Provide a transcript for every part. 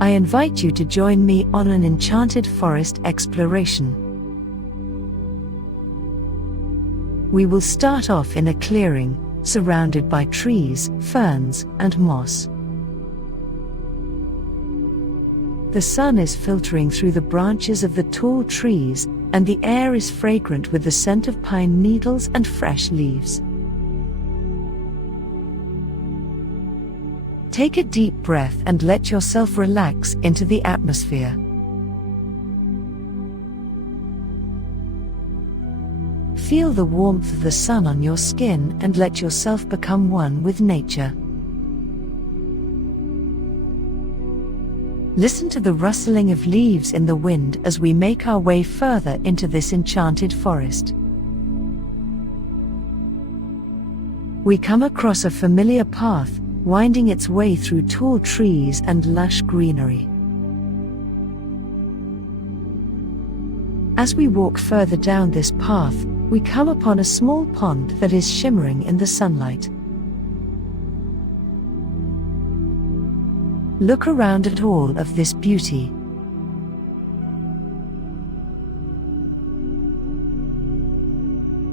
I invite you to join me on an enchanted forest exploration. We will start off in a clearing, surrounded by trees, ferns, and moss. The sun is filtering through the branches of the tall trees, and the air is fragrant with the scent of pine needles and fresh leaves. Take a deep breath and let yourself relax into the atmosphere. Feel the warmth of the sun on your skin and let yourself become one with nature. Listen to the rustling of leaves in the wind as we make our way further into this enchanted forest. We come across a familiar path, winding its way through tall trees and lush greenery. As we walk further down this path, we come upon a small pond that is shimmering in the sunlight. Look around at all of this beauty.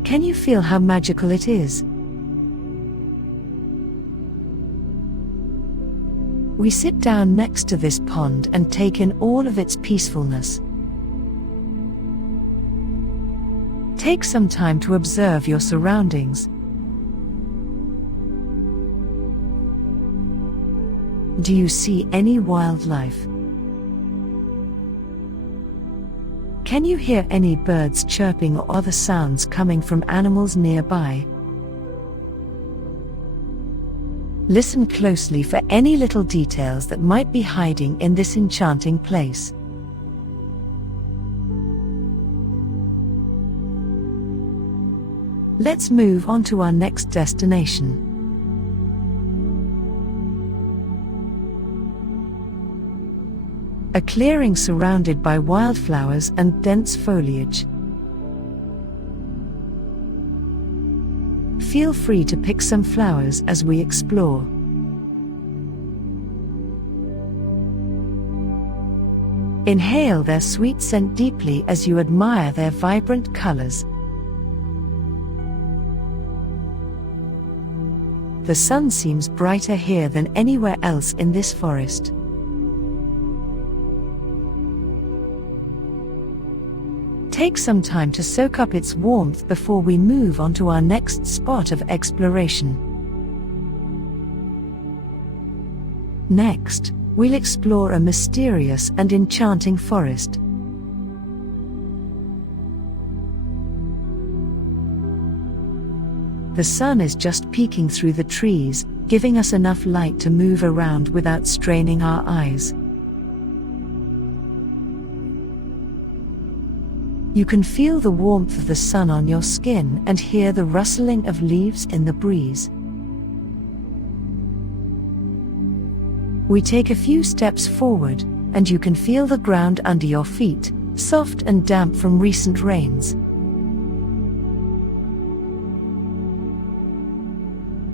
Can you feel how magical it is? We sit down next to this pond and take in all of its peacefulness. Take some time to observe your surroundings. Do you see any wildlife? Can you hear any birds chirping or other sounds coming from animals nearby? Listen closely for any little details that might be hiding in this enchanting place. Let's move on to our next destination. A clearing surrounded by wildflowers and dense foliage. Feel free to pick some flowers as we explore. Inhale their sweet scent deeply as you admire their vibrant colors. The sun seems brighter here than anywhere else in this forest. Take some time to soak up its warmth before we move on to our next spot of exploration. Next, we'll explore a mysterious and enchanting forest. The sun is just peeking through the trees, giving us enough light to move around without straining our eyes. You can feel the warmth of the sun on your skin and hear the rustling of leaves in the breeze. We take a few steps forward, and you can feel the ground under your feet, soft and damp from recent rains.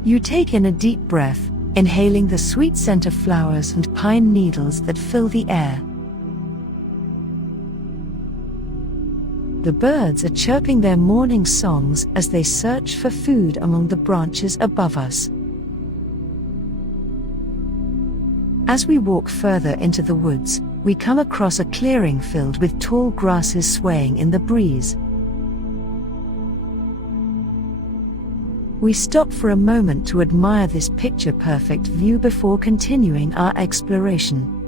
You take in a deep breath, inhaling the sweet scent of flowers and pine needles that fill the air. The birds are chirping their morning songs as they search for food among the branches above us. As we walk further into the woods, we come across a clearing filled with tall grasses swaying in the breeze. We stop for a moment to admire this picture-perfect view before continuing our exploration.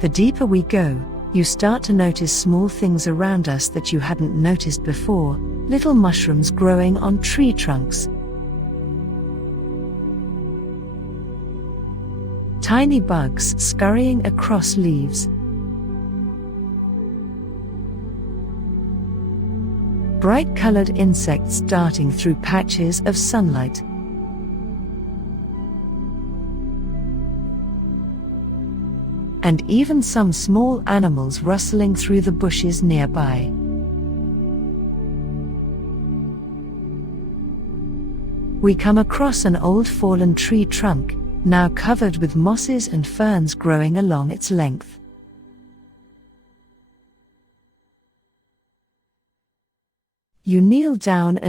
The deeper we go, you start to notice small things around us that you hadn't noticed before, little mushrooms growing on tree trunks. Tiny bugs scurrying across leaves. Bright-colored insects darting through patches of sunlight. And even some small animals rustling through the bushes nearby. We come across an old fallen tree trunk, now covered with mosses and ferns growing along its length. You kneel down and